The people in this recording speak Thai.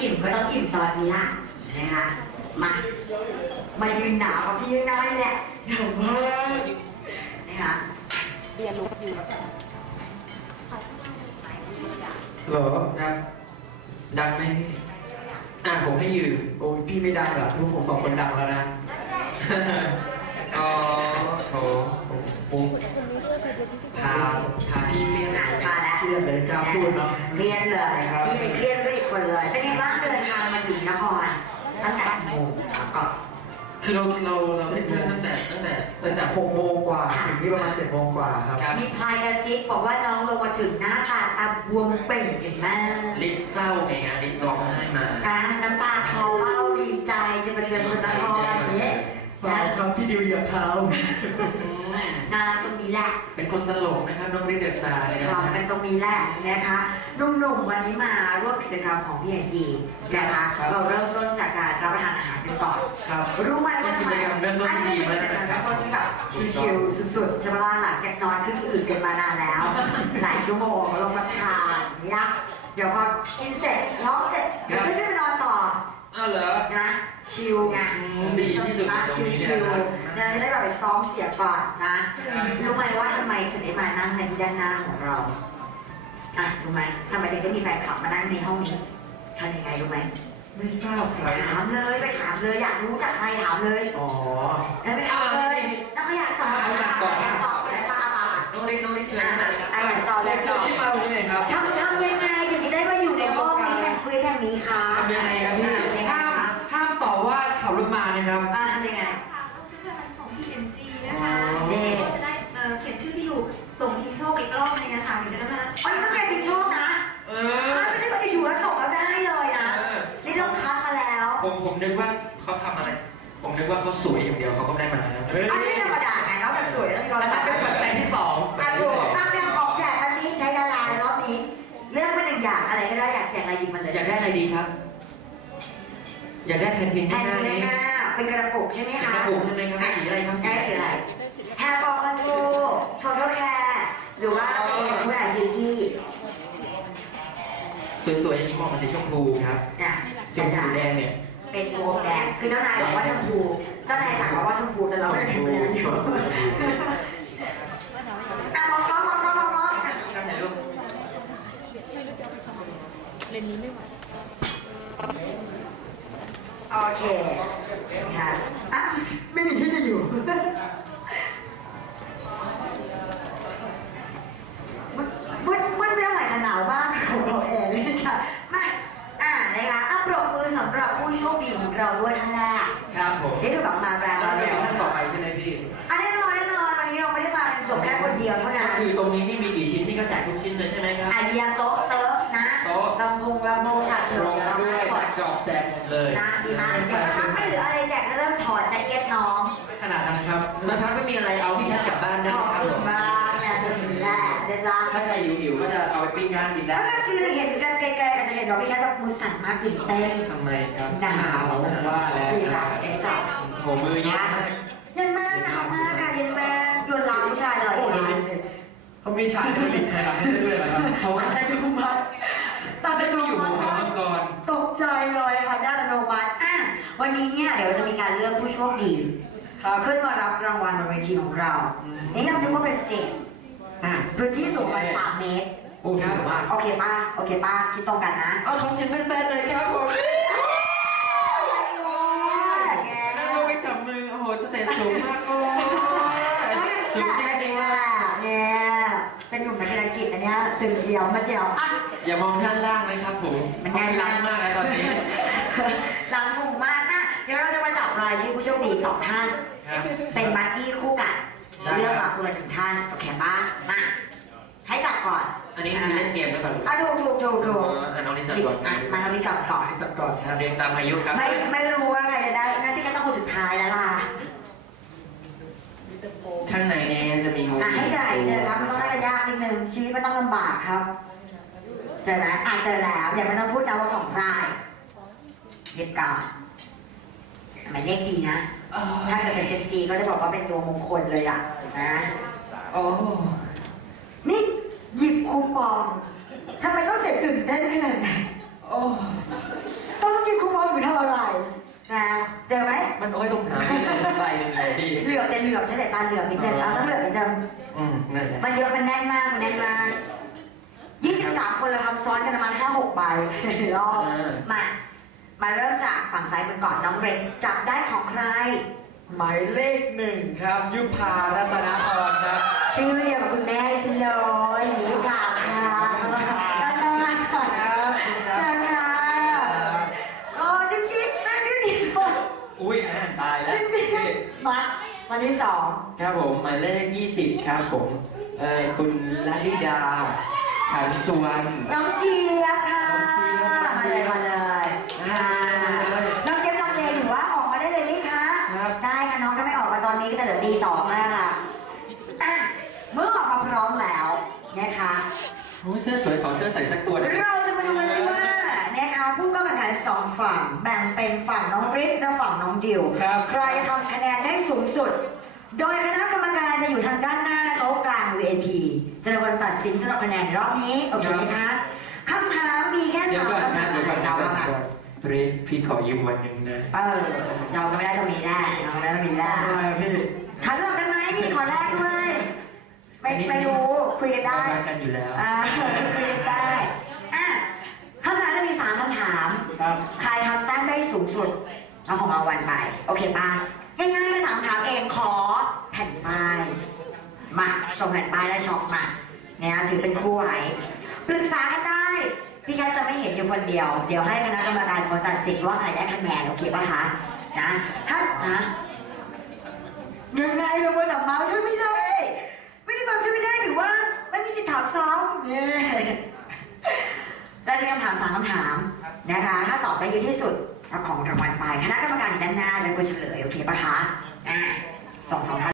อิ่มก็ต้องอิ่มตอนนี้ละนะคะมามายืนหนาวกับพี่ยืนได้แหละหนาวมากนะคะเรียนรู้อยู่เหรอครับ ดังไหมพี่อะผมให้ยืนโอ้ยพี่ไม่ดังหรอกทุกผมสองคนดังแล้วนะอ๋อโถผมผมพาพาพี่เลี้ยงอะมาแล้ว เลี้ยงเลยกล้าพูดเนาะ เครียดเลยพี่เลยเครียดด้วยอีกคนเลยเป็นไงบ้างเดินทางมาถึงนครตั้งแต่กี่โมงครับก่อนคือเราเราเราเป็นเพื่อนตั้งแต่ตั้งแต่ตั้งแต่หกโมงกว่าถึงที่ประมาณเจ็ดโมงกว่าครับ มีพายกระซิบบอกว่าน้องลงมาถึงหน้าตาตาบวมเป่งเห็นไหมลิศเศร้าไงลิศร้องไห้มาอะน้ำตาเขาเบ้าดีใจจะมาเจอคนนครอย่างนี้ เปล่าครับพี่ดิวเหยียบเท้า นาตรงนี้แหละเป็นคนตลกนะครับน้องลิศเดอะสตาร์เลยขนะอเป็นตรงนี้แหละนะคะหนุ่มๆวันนี้มาร่วมกิจกรรมของพี่แอนจีนะคะ เราเริ่มต้นจากการรับประทานอาหารกันก่อน ครับรู้ไหมว่าเป็นกิจกรรมเริ่มต้นที่ดีมากอันนี้เป็นกิจกรรมเริ่มต้นที่แบบชิลๆสุดๆใช่ไหมล่ะหลังจากนอนขึ้นอืดกันมานานแล้ว หลายชั่วโมงลงมาทานเนี่ยเดี๋ยวพอกินเสร็จร้องเสร็จเดี๋ยวไม่ได้ไปนอนต่อ อ้าวเหรอ นะชิลไงอืมดีที่สุดนะตรงชินี้ลเนี่ยนะครับๆนะจะได้แบบไปซ้อมเสียงก่อนนะรู้ไหมว่าทำไมถึงได้มานั่งในที่ด้านหน้าของเราอะรู้ไหมทำไมถึงได้มีแฟนคลับมานั่งในห้องนี้ทำยังไงรู้ไหมไม่ทราบครับถามเลยไปถามเลยอยากรู้จากใครถามเลยอ๋อ แล้วไปถามเลยแล้วเขาอยากตอบอยากตอบอยากตอบอะไรบ้างอะน้องลิศน้องลิศเชิญอะมาเลยครับอะอยากตอบอยากตอบที่มาวันนี้ไงครับทำทำยังไงถึงได้มาอยู่ในห้องนี้แห่งคุยแห่งนี้คะ ทำยังไงครับพี่ ครับอะทำยังไง ค่ะก็คือจะเป็นของ PNG นะคะอ๋อก็จะได้เอ่อเขียนชื่อที่อยู่ส่งชิงโชคอีกรอบนึงนะคะถึงจะได้มาอันนี้ก็เป็นที่ชอบนะเออะอไม่ใช่ว่าอยู่ๆแล้วส่งแล้วได้เลยนะ เออ นี่เราคัดมาแล้ว ผมผมนึกว่าเขาทำอะไร ผมนึกว่าเขาสวยอย่างเดียวเขาก็ได้มาแล้วเฮ้ยอันนี้ธรรมดาไงนอกจากสวยแล้วมีความอันสานั้นมารถเป็นปัจจัยที่สองอะถูกตั้งเรื่องของแจกมาซิใช้ดาราในรอบนี้เลือกมาหนึ่งอย่างอะไรก็ได้อยากแจกอะไรหยิบมาเลยอยากได้อะไรดีครับ อยากได้แผ่นดินแผ่ข้างนหน้าดินนี้หน้า เป็นกระปุกใช่ไหมเป็นคะกระปุกใช่ไหมครับสีอะไรครับได้สีอะไร Hair for control total care หรือว่าเป็นผู้ใหญ่ซิลกี้สวยๆอย่างนี้เหมาะกับสีชมพูครับนะชมพูแดงเนี่ยเป็นชมพูแดงคือเจ้านายบอกว่าชมพูเจ้านายสั่งมาว่าชมพูแต่เราไม่ได้ทำเลยอยู่อะมองกล้องมองกล้องมองกล้องการถ่ายรูปเรียนนี้ไม่ไหว โอเคค่ะอะไม่มีที่จะอยู่มึดมึดมึดไม่เท่าไหร่ค่ะหนาวมากของเราแอร์นี่ค่ะมาอ่านะคะอะปรบมือสำหรับผู้โชคดีของเราด้วยท่านแรก ครับผม นี่คือแบบมาแรง เรา แล้ว จะ เนี่ย มีท่านต่อไปใช่ไหมพี่ อันแน่นอนแน่นอนวันนี้เราไม่ได้มาจบแค่คน เดียวเท่านั้นก็คือตรงนี้นี่มีกี่ชิ้นที่ก็แจกทุกชิ้นเลยใช่ไหมครับไอเดียโต๊ะเต๊ะนะโต๊ะลำโพงลำโพงฉากเฉตรลิงมเราด้วให้ยหมดจอบแจกหมดเลยนะดีมากเดี๋ยวสักพักไม่เหลืออะไรแจกก็เริ่มถอดแจ็คเก็ตน้องขนาดนั้นครับสักพักไม่มีอะไรเอาพี่แคทกลับบ้านได้ขอบครับคุผณมมากเนี่ยถึงแหละเดี๋ยวจ้าถ้าใครหิวๆก็จะเอาไปปิ้งย่างกินได้ถ้าคือเห็นกันไกลๆอาจจะเห็นว่าพี่แค่แบบมือสั่นมากตื่นเต้นทำไมครับหนาวว่าแล้วตื่นจับเอ็นจับโหมือเย็นมากเย็ มีฉากผลิตไทยรัฐให้ด้วยเหรอครับเขาอาจจะดูมากตาได้จะไปดูอยู่มาวงมักงกรตกใจเลยค่ะด้านอนุมัติอะวันนี้เนี่ยเดี๋ยวจะมีการเลือกผู้โชคดีครับขึ้นมารับรางวัลบนเวทีของเรา นี่เราคิดว่าเป็นสเตจอะพื้นที่สูงประมาณสามเมตร โอ้โหมากโอเคป้าโอเคป้าคิดตรงกันนะ เอาขอเสียงแฟนๆเลยครับผมนั่งลงไปจับมือ โอ้โห สเตจสูงมากโอ้ยสูงจริงๆ เนี่ยเป็นหนุ่มนักธุรกิจอันเนี้ยตึง เดียวมาเจียวอะ อย่ามองท่านล่างเลยครับผมมันแน่นล้างมากเลยตอนนี้ หลังถูกมากอะเดี๋ยวเราจะมาจับรายชื่อผู้โชคดีสองท่าน ครับ เป็นบัดดี้คู่กันได้ เลือกมาคนละหนึ่งท่านโอเคป้ามาให้จับก่อนอันนี้คือเล่นเกมหรือเปล่าอะถูกถูกถูกถูกอะน้องนี่จับผิดก่อนอะมาทำที่กลับก่อนจับก่อน ครับเรียงตามอายุครับ ไม่ไม่รู้ว่าใครจะได้นั่นที่แค่ต้องคนสุดท้ายแล้วล่ะข้างในเนี่ยจะมีงูอะให้ใหญ่เจอครับมันต้องน่าจะยากนิดนึงชีวิตมันต้องลำบากครับ เจอแล้วอะเจอแล้วอย่าไม่ต้องพูดนะว่าของใครเรียบก่อนหมายเลขดีนะ ถ้าเกิดเป็นเซฟซีก็จะบอกว่าเป็นตัวมงคลเลยอะนะโอ้นี่หยิบคูปองทำไมต้องเสียตื่นเต้นขนาดนี้โอ้ต้องหยิบคูปองหรือทำอะไรนะเจอไหมมันโอ้ยตรงถามไปเลยพี่เหลือบแต่เหลือบใช่สายตาเหลือบนิดเดียวต้องเหลือบนิดเดียวมันเยอะมันแน่นมากมันแน่นมาก ยี่สิบสามคนเราทำซ้อนกันประมาณห้าหกใบรอบมา มาเริ่มจากฝั่งซ้ายมือก่อนน้องเรนจับได้ของใคร หมายเลขหนึ่งครับ ยุพารัตนพรครับ ชื่อเดียวกับคุณแม่ฉันเลยหนีกลับค่ะด้านหน้าค่ะเชิญค่ะโอ้จริงๆแม่ชื่อเดียวอุ้ยแม่ตายแล้วพี่มาวันที่สองครับผมหมายเลข 20 ครับผมเอ่อคุณลลิดา ฉันสุวรรณ น้องเจี๊ยบค่ะ น้องเจี๊ยบมาเลยมาเลยค่ะน้องเจี๊ยบลังเลอยู่ว่าออกมาได้เลยไหมคะครับ ได้ค่ะน้องก็ไม่ออกมาตอนนี้ก็จะเหลือดีสองแล้วค่ะอะ เมื่อออกมาพร้อมแล้วนะคะ โอ้ยเสื้อสวยขอเสื้อใส่สักตัวหนึ่งเราจะมาดูกันสิว่านะคะผู้เข้าแข่งขันสองฝั่งแบ่งเป็นฝั่งน้องบริสและฝั่งน้องดิว ครับ ใครทำคะแนนได้สูงสุด โดยคณะกรรมการจะอยู่ทางด้านหน้าโต๊ะกลาง VIP จะเป็นคนตัดสินสำหรับคะแนนในรอบนี้ โอเคไหมคะคำถามมีแค่เดี๋ยวสามก่อนคำนะถามเดี๋ยวก่อนเดี๋ยวก่อนเราเดี๋ยวก่อนเรนพี่ขอยืมวันหนึ่งนะเออเราก็ไม่ได้ตรงนี้ได้เราไม่ได้ตรงนี้ได้ทำไมพี่ขอสลับกันไหมพี่ขอแรกด้วยไปไปดูคุยกันได้ รักกันอยู่แล้วอ่าคุยกันได้อะคำถามจะมีสามคำถาม ครับใครทำแต้มได้สูงสุดเอาของรางวัลไป โอเคป่ะง่ายๆแค่สามคำถามเองขอแผ่นป้าย มาส่งแผ่นป้ายและช็อปมาเนี่ยถือเป็นคู่ไหวปรึกษากันได้ พี่แค่จะไม่เห็นอยู่คนเดียว เดี๋ยวให้คณะกรรมการคนตัดสินว่าใครได้คะแนนโอเคปะคะนะถ้านะยังไงลงมาจับเมาส์ช่วยไม่ได้ ไม่ได้ความช่วยไม่ได้ถือว่าไม่มีสิทธิ์ถามซ้ำเนี่ยเราจะคำถามสามคำถามนะคะ ถ้าตอบได้เยอะที่สุดเอาของรางวัลไป คณะกรรมการอยู่ด้านหน้าเป็นคนเฉลยโอเคปะคะอ่าสองสองท่าน